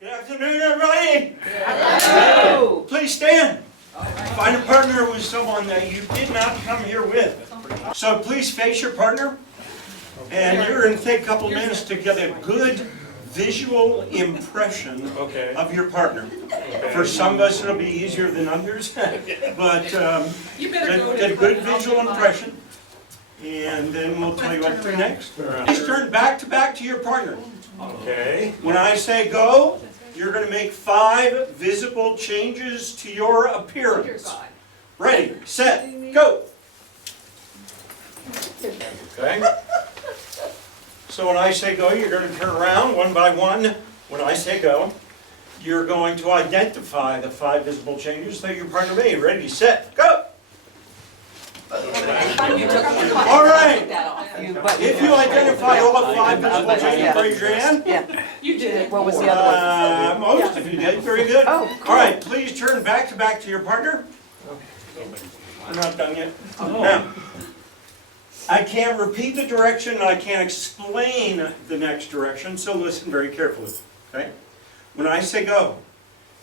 Good afternoon, everybody. Hello. Please stand. Find a partner with someone that you did not come here with. So please face your partner, and you're going to take a couple minutes to get a good visual impression of your partner. For some of us, it'll be easier than others, but get a good visual impression, and then we'll tell you what to do next. Please turn back to your partner. Okay. When I say go, you're going to make 5 visible changes to your appearance. Ready, set, go. Okay. So when I say go, you're going to turn around one by one. When I say go, you're going to identify the 5 visible changes that your partner made. Ready, set, go. All right. If you identified all 5 visible changes, raise your hand. Yeah. You did. What was the other one? Most of you did. Very good. Oh, cool. All right, please turn back to your partner. I'm not done yet. Now, I can't repeat the direction, and I can't explain the next direction, so listen very carefully, okay? When I say go,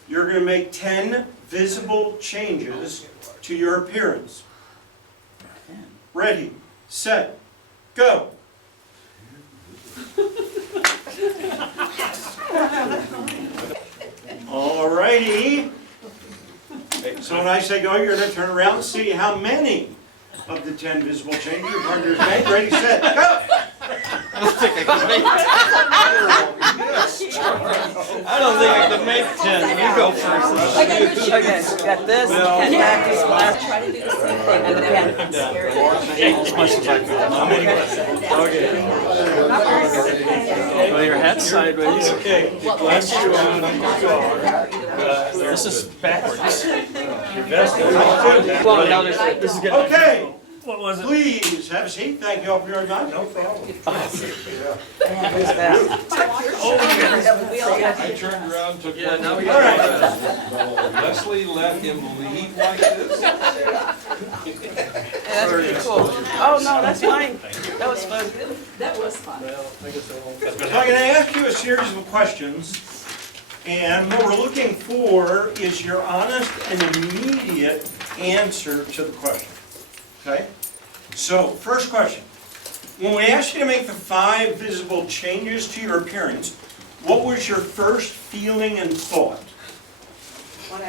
you're going to make 10 visible changes to your appearance. Ready, set, go. All righty. So when I say go, you're going to turn around and see how many of the 10 visible changes your partner's made. Ready, set, go. I don't think I can make 10. You go first. Okay, got this, and back to the last. Try to do the same thing, and then I'm scared. As much as I can. Okay. Well, your head's sideways. Okay. Let's this is backwards. Your vest is Well, now this is getting. okay. What was it? Please have a seat. Thank you all very much. No problem. I turned around and took one. Now we All right. Leslie let him lead like this? That's pretty cool. Oh, no, that's fine. That was fun. That was fun. So I'm going to ask you a series of questions, and what we're looking for is your honest and immediate answer to the question. Okay? So, first question. When we asked you to make the 5 visible changes to your appearance, what was your first feeling and thought?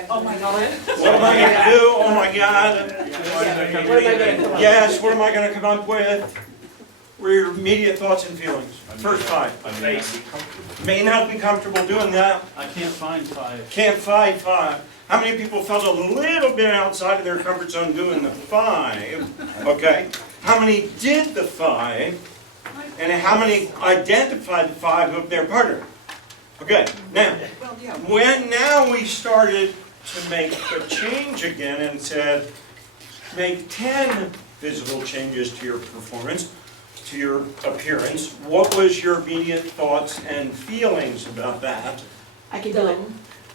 Oh my God. What am I going to do? Oh my God. Yes, what am I going to come up with? What are your immediate thoughts and feelings? First 5. May not be comfortable doing that. I can't find 5. Can't find 5. How many people felt a little bit outside of their comfort zone doing the 5? Okay. How many did the 5? And how many identified the 5 of their partner? Okay. Now, when now we started to make the change again and said, make 10 visible changes to your performance, to your appearance, what was your immediate thoughts and feelings about that? I can do it.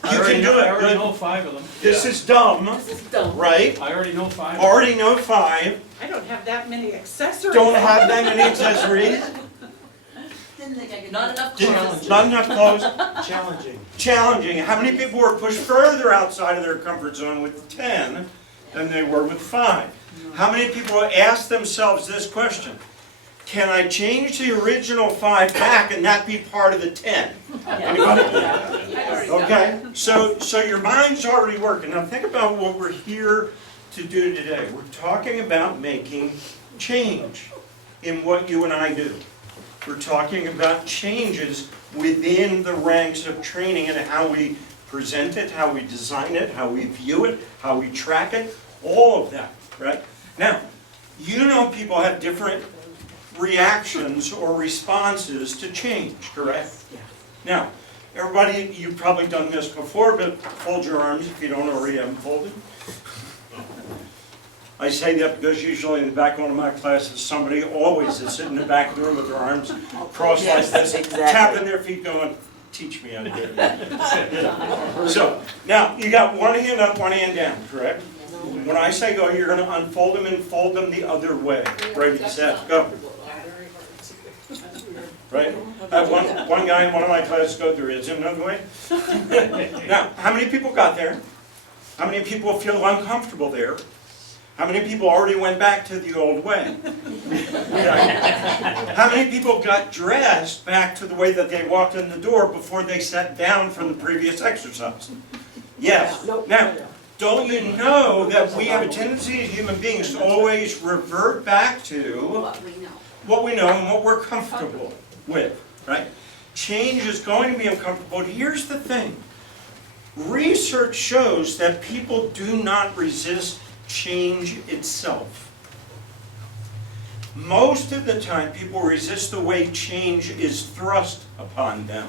You can do it. I already Good. know 5 of them. This is dumb, This is dumb. right? I already know 5. Already know 5. I don't have that many accessories. Don't have that many accessories. Didn't think I could. Not enough Didn't- clothes. Not enough clothes. Challenging. How many people were pushed further outside of their comfort zone with 10 than they were with 5? How many people asked themselves this question? Can I change the original 5 back and not be part of the 10? Anybody? Okay, so your mind's already working. Now think about what we're here to do today. We're talking about making change in what you and I do. We're talking about changes within the ranks of training and how we present it, how we design it, how we view it, how we track it, all of that, right? Now, you know people have different reactions or responses to change, correct? Yeah. Now, everybody, you've probably done this before, but fold your arms if you don't already have them folded. I say that because usually in the back of one of my classes, somebody always is sitting in the back of the room with their arms crossed like this, exactly. tapping their feet going, teach me how to do it. So, now, you got one hand up, one hand down, correct? When I say go, you're going to unfold them and fold them the other way. Ready, set, go. right? I had one guy in one of my classes go, there is another way. Now, how many people got there? How many people feel uncomfortable there? How many people already went back to the old way? How many people got dressed back to the way that they walked in the door before they sat down from the previous exercise? Yes. Now, don't you know that we have a tendency as human beings to always revert back to what we know and what we're comfortable with, right? Change is going to be uncomfortable. But here's the thing. Research shows that people do not resist change itself. Most of the time, people resist the way change is thrust upon them.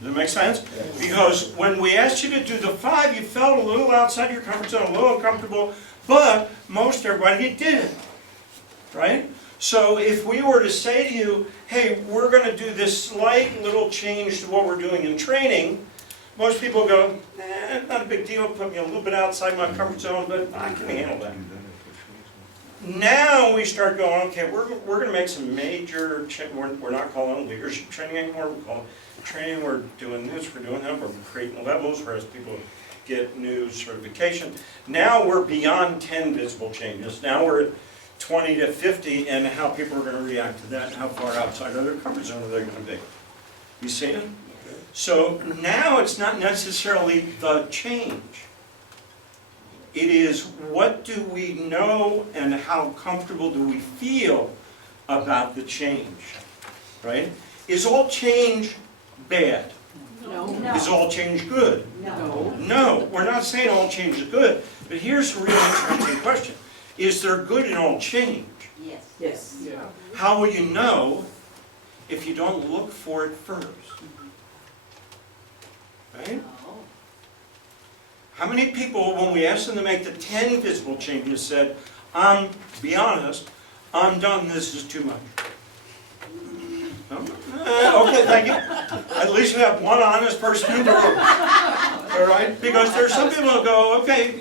Does that make sense? Because when we asked you to do the 5, you felt a little outside your comfort zone, a little uncomfortable, but most everybody did it, right? So if we were to say to you, hey, we're going to do this slight little change to what we're doing in training, most people go, not a big deal, put me a little bit outside my comfort zone, but I can handle that. Now we start going, okay, we're going to make some major, we're not calling it leadership training anymore, we call it training, we're doing this, we're doing that, we're creating levels, whereas people get new certification. Now we're beyond 10 visible changes, now we're at 20 to 50, and how people are going to react to that, and how far outside of their comfort zone are they going to be. You see it? So now it's not necessarily the change. It is what do we know and how comfortable do we feel about the change, right? Is all change bad? No. Is all change good? No. No, we're not saying all change is good, but here's a really interesting question. Is there good in all change? Yes. Yes. How will you know if you don't look for it first? Right? How many people, when we asked them to make the 10 visible changes, said, to be honest, I'm done, this is too much? No? Okay, thank you. At least we have one honest person in the room. All right? Because there's some people who go, okay,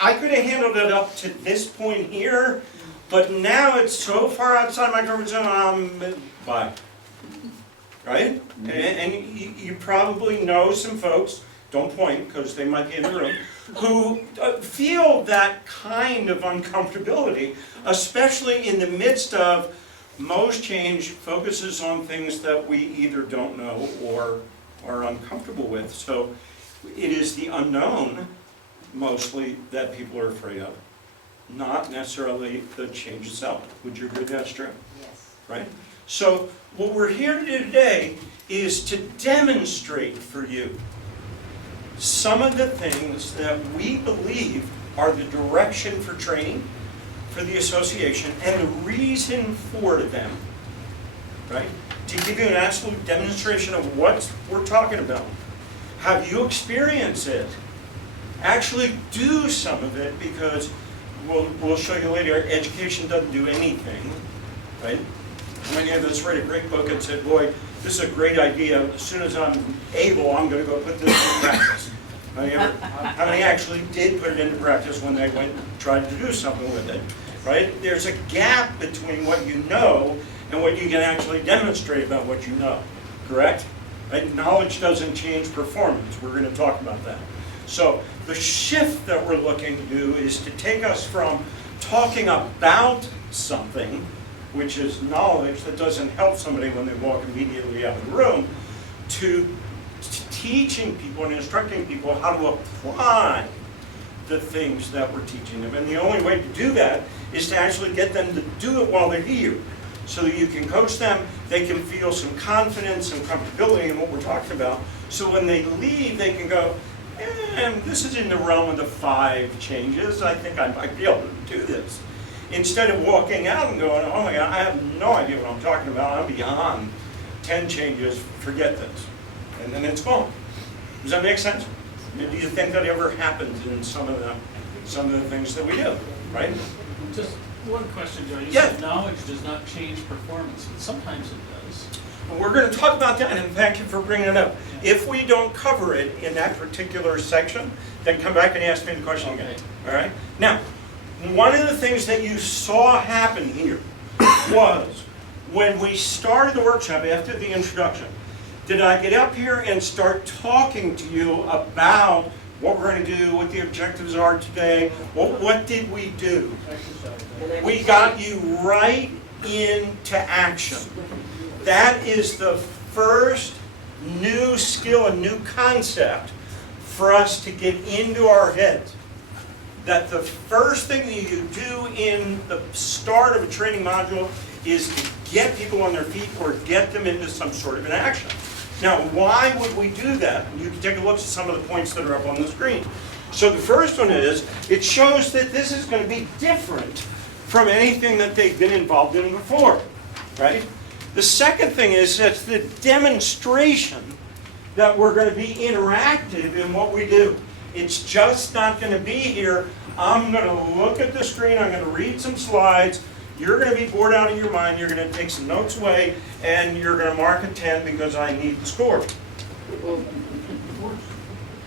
I could have handled it up to this point here, but now it's so far outside my comfort zone, bye. Right? And you probably know some folks, don't point because they might be in the room, who feel that kind of uncomfortability, especially in the midst of most change focuses on things that we either don't know or are uncomfortable with. So it is the unknown, mostly, that people are afraid of, not necessarily the change itself. Would you agree that's true? Yes. Right? So what we're here to do today is to demonstrate for you some of the things that we believe are the direction for training, for the association, and the reason for them, right? To give you an absolute demonstration of what we're talking about. Have you experienced it? Actually do some of it, because we'll show you later, education doesn't do anything, right? How many of us read a great book and said, boy, this is a great idea, as soon as I'm able, I'm going to go put this into practice? How many actually did put it into practice when they went and tried to do something with it? Right? There's a gap between what you know and what you can actually demonstrate about what you know. Correct? Right? Knowledge doesn't change performance. We're going to talk about that. So the shift that we're looking to do is to take us from talking about something, which is knowledge that doesn't help somebody when they walk immediately out of the room, to teaching people and instructing people how to apply the things that we're teaching them. And the only way to do that is to actually get them to do it while they're here. So that you can coach them, they can feel some confidence and comfortability in what we're talking about. So when they leave, they can go, this is in the realm of the 5 changes. I think I might be able to do this. Instead of walking out and going, oh my God, I have no idea what I'm talking about. I'm beyond 10 changes, forget this. And then it's gone. Does that make sense? Do you think that ever happens in some of the things that we do, right? Just one question, Joe. You Yeah. said knowledge does not change performance, but sometimes it does. And we're going to talk about that, and thank you for bringing it up. If we don't cover it in that particular section, then come back and ask me the question again. All right? Now, one of the things that you saw happen here was when we started the workshop after the introduction, did I get up here and start talking to you about what we're going to do, what the objectives are today? What did we do? We got you right into action. That is the first new skill and new concept for us to get into our heads. That the first thing that you do in the start of a training module is to get people on their feet or get them into some sort of an action. Now, why would we do that? You can take a look at some of the points that are up on the screen. So the first one is, it shows that this is going to be different from anything that they've been involved in before, right? The second thing is that's the demonstration that we're going to be interactive in what we do. It's just not going to be here, I'm going to look at the screen, I'm going to read some slides, you're going to be bored out of your mind, you're going to take some notes away, and you're going to mark a 10 because I need the score.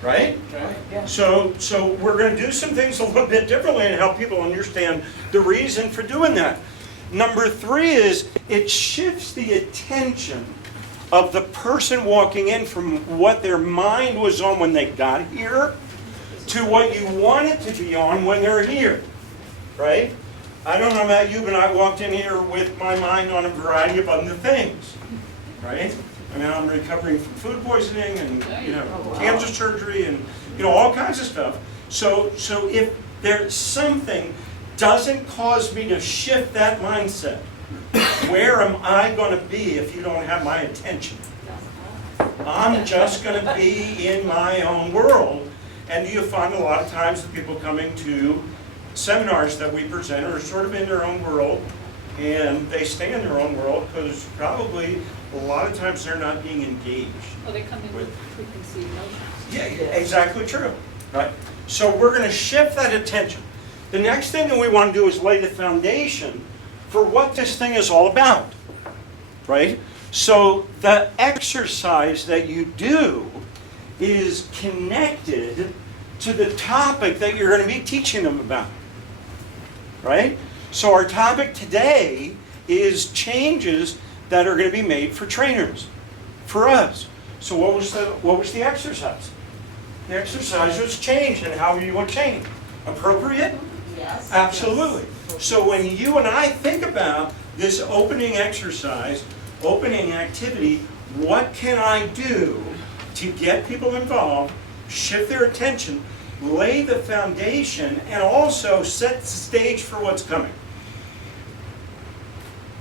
Right? So we're going to do some things a little bit differently and help people understand the reason for doing that. Number 3 is it shifts the attention of the person walking in from what their mind was on when they got here to what you want it to be on when they're here. Right? I don't know about you, but I walked in here with my mind on a variety of other things. Right? I mean, I'm recovering from food poisoning and cancer surgery and all kinds of stuff. So if there's something doesn't cause me to shift that mindset, where am I going to be if you don't have my attention? I'm just going to be in my own world. And you find a lot of times the people coming to seminars that we present are sort of in their own world, and they stay in their own world because probably a lot of times they're not being engaged. Well, they come in with preconceived notions. Yeah, exactly true. Right? So we're going to shift that attention. The next thing that we want to do is lay the foundation for what this thing is all about. Right? So the exercise that you do is connected to the topic that you're going to be teaching them about. Right? So our topic today is changes that are going to be made for trainers, for us. So what was the exercise? The exercise was change, and how you want change. Appropriate? Yes. Absolutely. So when you and I think about this opening exercise, opening activity, what can I do to get people involved, shift their attention, lay the foundation, and also set the stage for what's coming?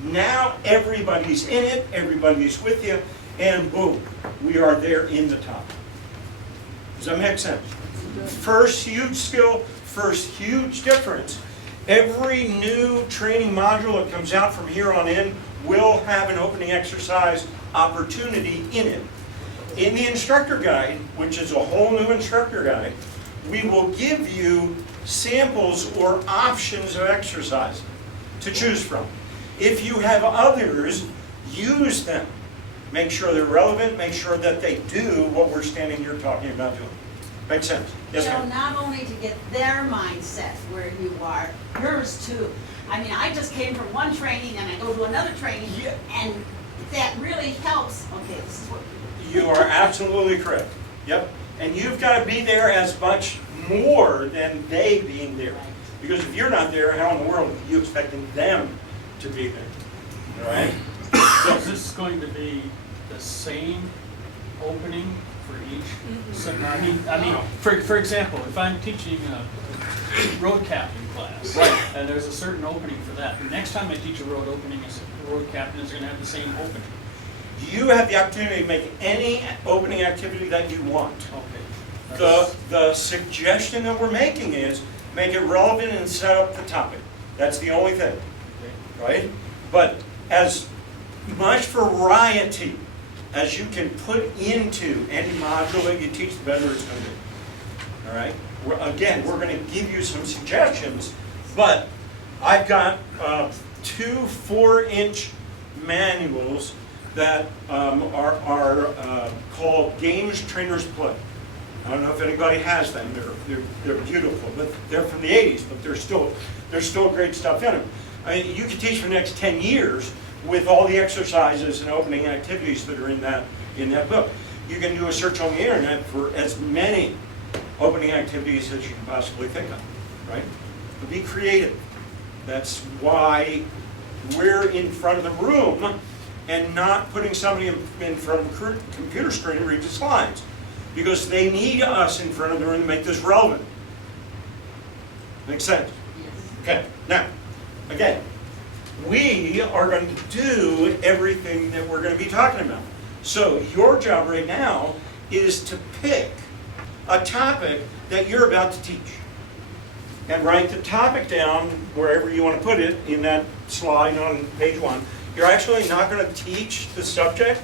Now everybody's in it, everybody's with you, and boom, we are there in the top. Does that make sense? First huge skill, first huge difference. Every new training module that comes out from here on in will have an opening exercise opportunity in it. In the instructor guide, which is a whole new instructor guide, we will give you samples or options of exercise to choose from. If you have others, use them. Make sure they're relevant, make sure that they do what we're standing here talking about doing. Make sense? Yes, ma'am? Not only to get their mindset where you are, yours too. I mean, I just came from one training and I go to another training, Yeah. and that really helps. Okay, this is what You are absolutely correct. Yep. And you've got to be there as much more than they being there. Because if you're not there, how in the world are you expecting them to be there? All right? So is this going to be the same opening for each seminar? I mean, for example, if I'm teaching a road captain class, and there's a certain opening for that, the next time I teach a road captain is going to have the same opening. You have the opportunity to make any opening activity that you want. Okay. The suggestion that we're making is make it relevant and set up the topic. That's the only thing. Right? But as much variety as you can put into any module that you teach, the better it's going to be. All right? Again, we're going to give you some suggestions, but I've got 2 4-inch manuals that are called Games Trainers Play. I don't know if anybody has them. They're beautiful, but they're from the 80s, but they're still great stuff in them. I mean, you can teach for the next 10 years with all the exercises and opening activities that are in that book. You can do a search on the internet for as many opening activities as you can possibly think of, right? But be creative. That's why we're in front of the room and not putting somebody in front of a computer screen to read the slides. Because they need us in front of the room to make this relevant. Make sense? Okay, now, again, we are going to do everything that we're going to be talking about. So your job right now is to pick a topic that you're about to teach. And write the topic down wherever you want to put it in that slide on page 1. You're actually not going to teach the subject.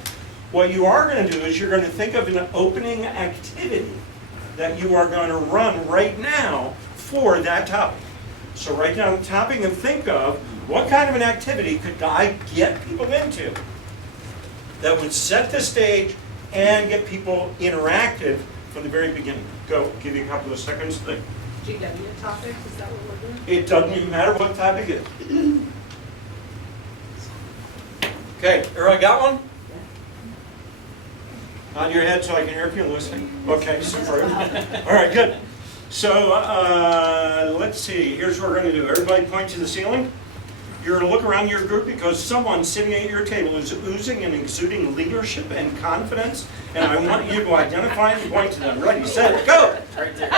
What you are going to do is you're going to think of an opening activity that you are going to run right now for that topic. So write down the topic and think of what kind of an activity could I get people into that would set the stage and get people interactive from the very beginning. Go, give you a couple of seconds to think. GW topic, is that what we're doing? It doesn't even matter what topic it is. Okay, everybody got one? On your head so I can hear if you're listening. Okay, super. All right, good. So let's see. Here's what we're going to do. Everybody point to the ceiling. You're going to look around your group because someone sitting at your table is oozing and exuding leadership and confidence, and I want you to identify and point to them. Ready, set, go! Right there.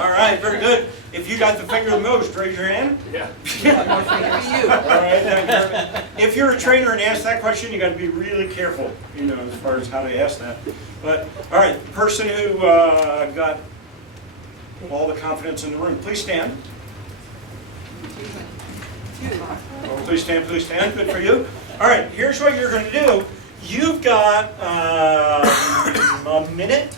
All right, very good. If you got the finger the most, raise your hand. Yeah. All right, then, if you're a trainer and ask that question, you got to be really careful, as far as how to ask that. But all right, the person who got all the confidence in the room, please stand. Oh, please stand, please stand. Good for you. All right, here's what you're going to do. You've got a minute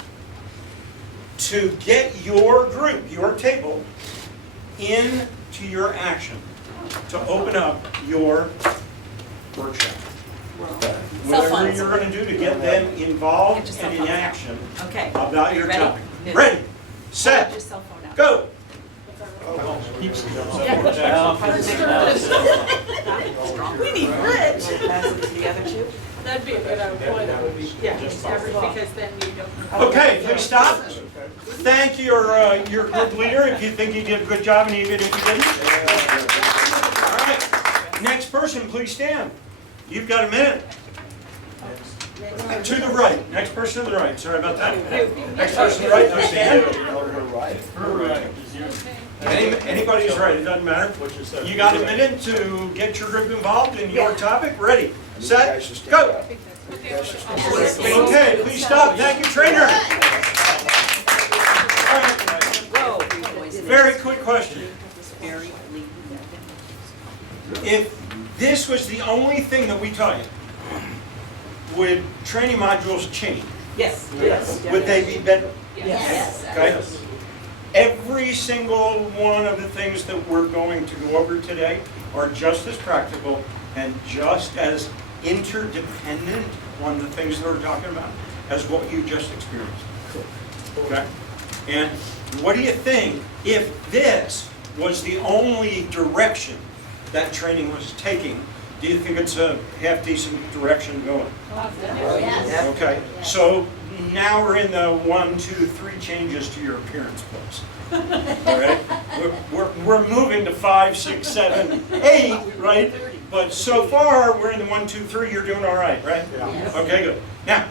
to get your group, your table, into your action, to open up your workshop. Whatever you're going to do to get them involved and in action Okay. about your Ready? topic. Ready, set, Your cell phone out. go! We need Rich. That'd be a good idea. Yeah, because then you don't. Okay, please stop. Thank your group leader if you think you did a good job and even if you didn't. All right, next person, please stand. You've got a minute. To the right, next person to the right, sorry about that. Next person to the right, now stand. Her right is yours. Anybody's right, it doesn't matter. You got a minute to get your group involved in your topic. Ready, set, go. Okay, please stop. Thank you, trainer. All right. Very quick question. If this was the only thing that we taught you, would training modules change? Yes. Would they be better? Yes. Okay. Every single one of the things that we're going to go over today are just as practical and just as interdependent on the things that we're talking about as what you just experienced. Okay? And what do you think if this was the only direction that training was taking? Do you think it's a half-decent direction going? Yes. Okay, so now we're in the 1, 2, 3 changes to your appearance place. All right, we're moving to 5, 6, 7, 8, right? But so far we're in the 1, 2, 3. You're doing all right, right? Yes. Okay, good. Now,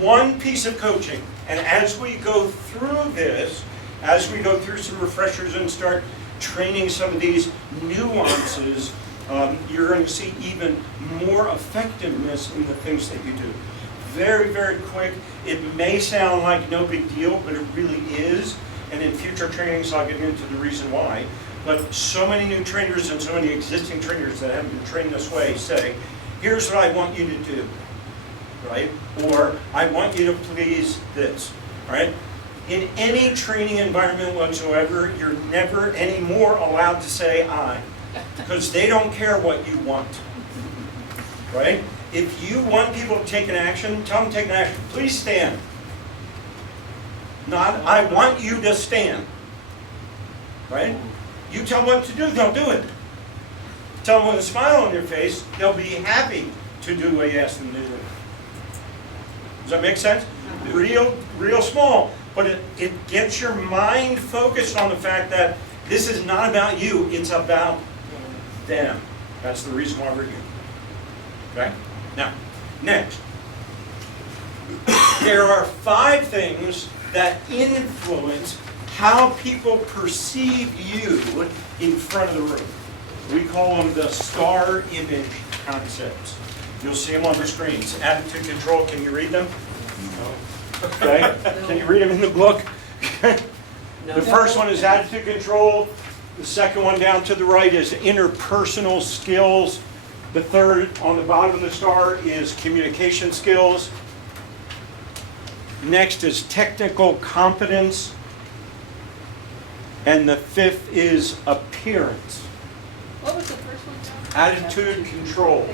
one piece of coaching, and as we go through this, as we go through some refreshers and start training some of these nuances, you're going to see even more effectiveness in the things that you do. Very, very quick. It may sound like no big deal, but it really is. And in future trainings, I'll get into the reason why. But so many new trainers and so many existing trainers that haven't been trained this way say, here's what I want you to do, right? Or I want you to please this, right? In any training environment whatsoever, you're never anymore allowed to say I, because they don't care what you want, right? If you want people to take an action, tell them to take an action. Please stand. Not, I want you to stand, right? You tell them what to do, they'll do it. tell them with a smile on your face, they'll be happy to do what you ask them to do. Does that make sense? Real small, but it gets your mind focused on the fact that this is not about you, it's about them. That's the reason why we're here. Okay? Now, next. There are 5 things that influence how people perceive you in front of the room. We call them the star image concepts. You'll see them on the screens. Attitude control, can you read them? Okay. Can you read them in the book? The first one is attitude control. The second one down to the right is interpersonal skills. The third on the bottom of the star is communication skills. Next is technical competence. And the 5th is appearance. What was the first one, John? Attitude control.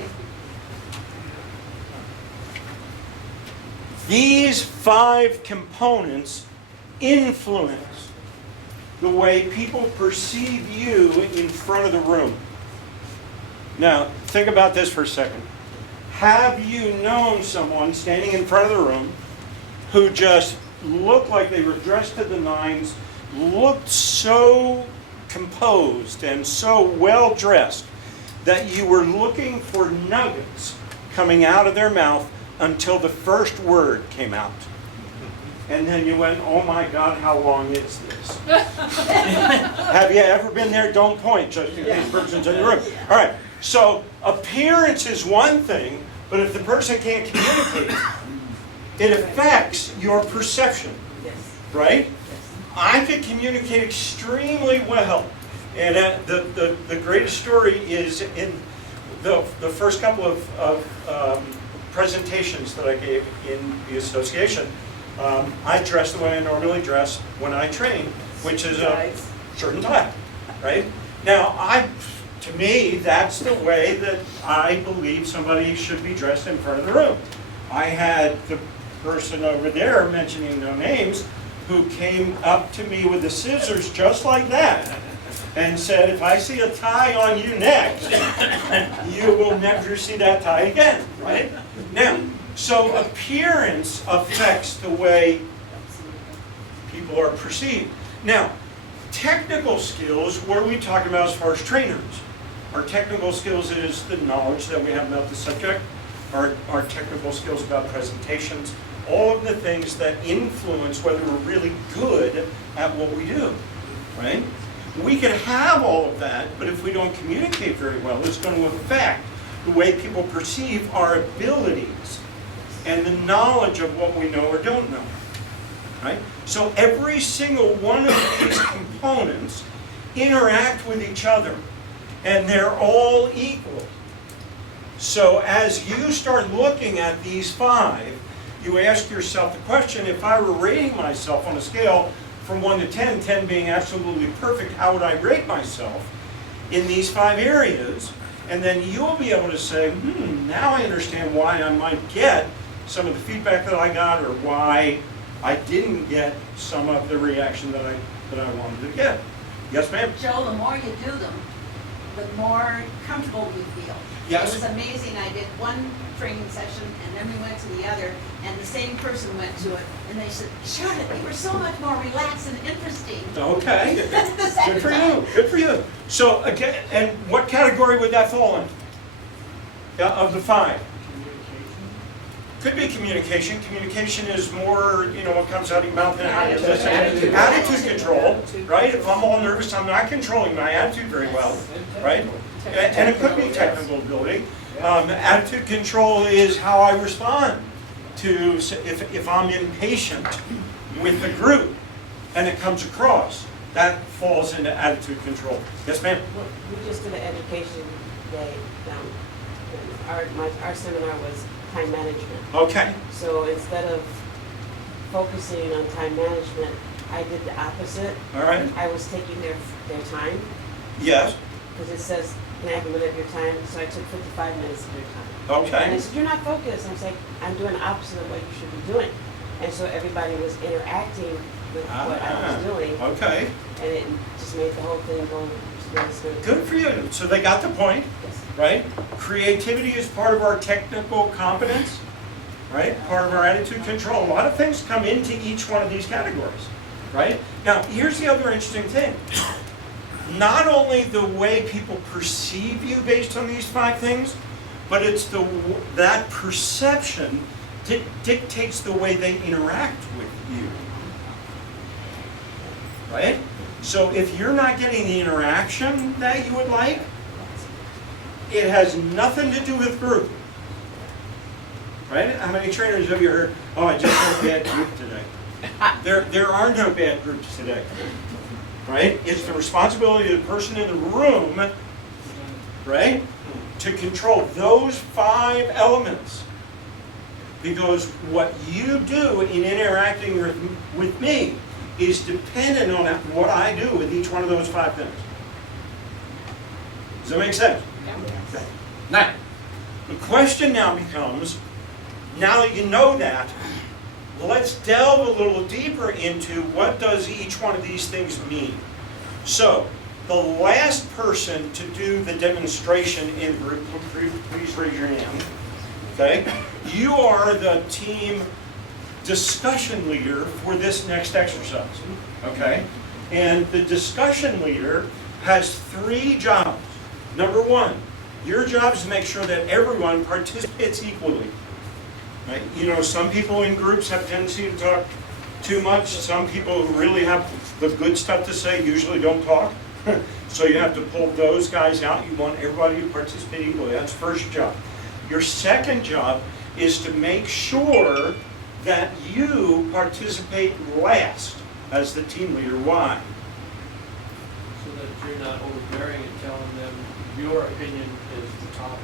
These 5 components influence the way people perceive you in front of the room. Now, think about this for a second. Have you known someone standing in front of the room who just looked like they were dressed to the nines, looked so composed and so well dressed that you were looking for nuggets coming out of their mouth until the first word came out? And then you went, oh my God, how long is this? Have you ever been there? Don't point, just in case the person's in the room. All right, so appearance is one thing, but if the person can't communicate, it affects your perception, right? I can communicate extremely well. And the greatest story is in the first couple of presentations that I gave in the association. I dress the way I normally dress when I train, which is a shirt and tie, right? Now, to me, that's the way that I believe somebody should be dressed in front of the room. I had the person over there, mentioning no names, who came up to me with the scissors just like that and said, if I see a tie on you next, you will never see that tie again, right? Now, so appearance affects the way people are perceived. Now, technical skills, what are we talking about as far as trainers? Our technical skills is the knowledge that we have about the subject, our technical skills about presentations, all of the things that influence whether we're really good at what we do, right? We can have all of that, but if we don't communicate very well, it's going to affect the way people perceive our abilities and the knowledge of what we know or don't know, right? So every single one of these components interact with each other, and they're all equal. So as you start looking at these 5, you ask yourself the question, if I were rating myself on a scale from 1 to 10, 10 being absolutely perfect, how would I rate myself in these 5 areas? And then you'll be able to say, now I understand why I might get some of the feedback that I got, or why I didn't get some of the reaction that I wanted to get. Yes, ma'am? Joe, the more you do them, the more comfortable you feel. Yes. It was amazing. I did one training session and then we went to the other and the same person went to it and they said, Charlotte, you were so much more relaxed and interesting. Okay. The second Good for time. you. Good for you. So again, and what category would that fall in? Of the 5? Could be communication. Communication is more, what comes out of your mouth and how you listen. Attitude control, right? If I'm all nervous, I'm not controlling my attitude very well, right? And it could be technical ability. Attitude control is how I respond to, if I'm impatient with the group and it comes across. That falls into attitude control. Yes, ma'am? We just did an education day. Our seminar was time management. Okay. So instead of focusing on time management, I did the opposite. All right. I was taking their time, Yes. because it says, can I have a minute of your time? So I took 55 minutes of their time. And Okay. they said, you're not focused. I was like, I'm doing the opposite of what you should be doing. And so everybody was interacting with what I was doing, Okay. and it just made the whole thing go Yes, sir. Good for you. So they got the point, right? Creativity is part of our technical competence, right? Part of our attitude control. A lot of things come into each one of these categories, right? Now, here's the other interesting thing. Not only the way people perceive you based on these 5 things, but it's that perception dictates the way they interact with you, right? So if you're not getting the interaction that you would like, it has nothing to do with group, right? How many trainers have you heard, oh, I just had a bad group today? There are no bad groups today, right? It's the responsibility of the person in the room, right, to control those 5 elements. Because what you do in interacting with me is dependent on what I do with each one of those 5 things. Does that make sense? Okay. Now, the question now becomes, now that you know that, let's delve a little deeper into what does each one of these things mean. So, the last person to do the demonstration in the group, please raise your hand. Okay? You are the team discussion leader for this next exercise. Okay? And the discussion leader has 3 jobs. Number 1, your job is to make sure that everyone participates equally. Right? You know, some people in groups have a tendency to talk too much. Some people who really have the good stuff to say usually don't talk. So you have to pull those guys out. You want everybody to participate equally. That's the first job. Your second job is to make sure that you participate last as the team leader. Why? So that you're not overbearing and telling them your opinion is the top.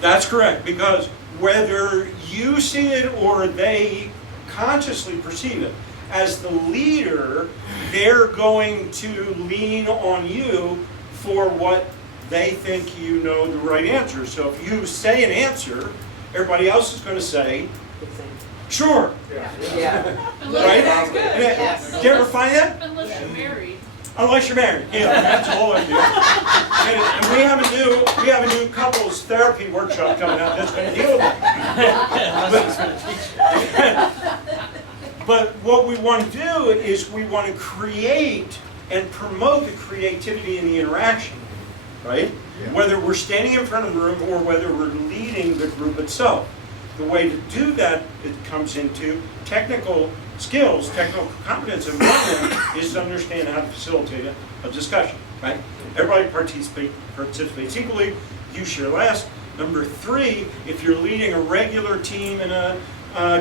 That's correct, because whether you see it or they consciously perceive it, as the leader, they're going to lean on you for what they think you know the right answer. So if you say an answer, everybody else is going to say, sure. Yeah. Right? That's good. Yes. Do you ever find that? Unless you're married. Unless you're married. Yeah, that's all I do. And we have a new couples therapy workshop coming out that's going to deal with that. But what we want to do is we want to create and promote the creativity in the interaction, right? Yeah. Whether we're standing in front of the room or whether we're leading the group itself. The way to do that, it comes into technical skills, technical competence, and one of them is to understand how to facilitate a discussion, right? Everybody participates equally, you share last. Number 3, if you're leading a regular team in a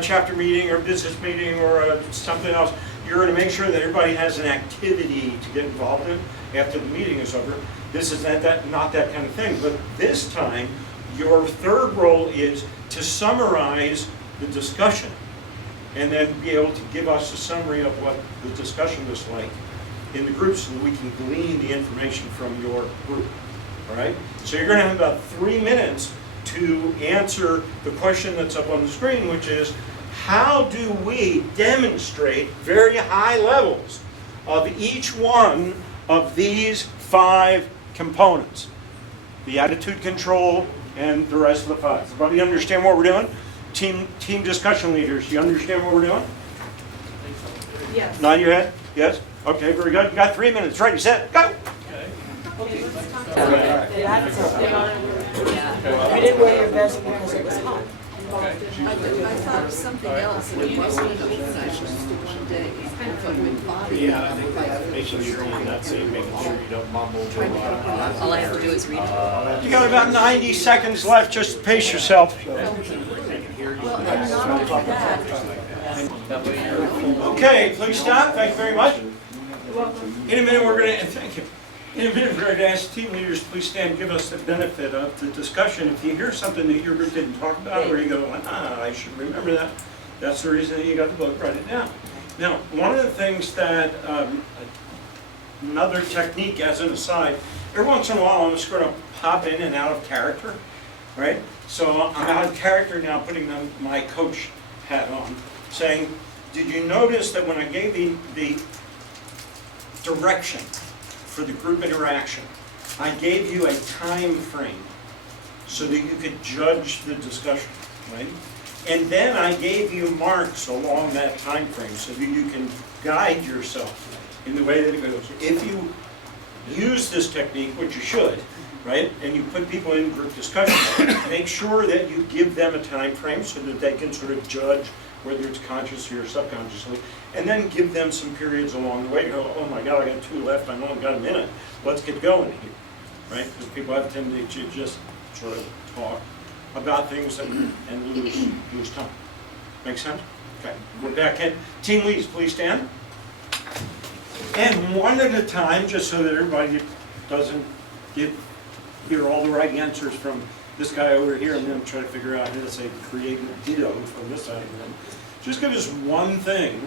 chapter meeting or business meeting or something else, you're going to make sure that everybody has an activity to get involved in after the meeting is over. This is not that kind of thing, but this time your 3rd role is to summarize the discussion and then be able to give us a summary of what the discussion was like in the group so that we can glean the information from your group. All right? So you're going to have about 3 minutes to answer the question that's up on the screen, which is, how do we demonstrate very high levels of each one of these 5 components? The attitude control and the rest of the 5. Everybody understand what we're doing? Team discussion leaders, you understand what we're doing? Yes. Nod your head? Yes? Okay, very good. You got 3 minutes. Ready, set, go! We didn't wear your vest because it was hot. I thought of something else, and it wasn't an organization, just one day. I thought with body. Yeah, I think making sure you're not saying, making sure you don't mumble. All I have to do is read it. You got about 90 seconds left. Just pace yourself. Well, and not only that, Okay, please stop. Thank you very much. In a minute, we're going to thank you. In a minute, we're going to ask team leaders to please stand and give us the benefit of the discussion. If you hear something that your group didn't talk about, or you go, I should remember that, that's the reason that you got the book. Write it down. Now, one of the things that, another technique as an aside, every once in a while I'm just going to pop in and out of character, right? So I'm out of character now, putting my coach hat on, saying, did you notice that when I gave the direction for the group interaction, I gave you a time frame so that you could judge the discussion, right? And then I gave you marks along that time frame so that you can guide yourself in the way that it goes. If you use this technique, which you should, right, and you put people in group discussion, make sure that you give them a time frame so that they can sort of judge whether it's consciously or subconsciously, and then give them some periods along the way. You go, oh my God, I got 2 left, I've only got a minute. Let's get going here, right? Because people have a tendency to just sort of talk about things and lose time. Make sense? Okay, we're back in. Team leads, please stand. And one at a time, just so that everybody doesn't hear all the right answers from this guy over here and then try to figure out how to say create a ditto from this side of them. Just give us one thing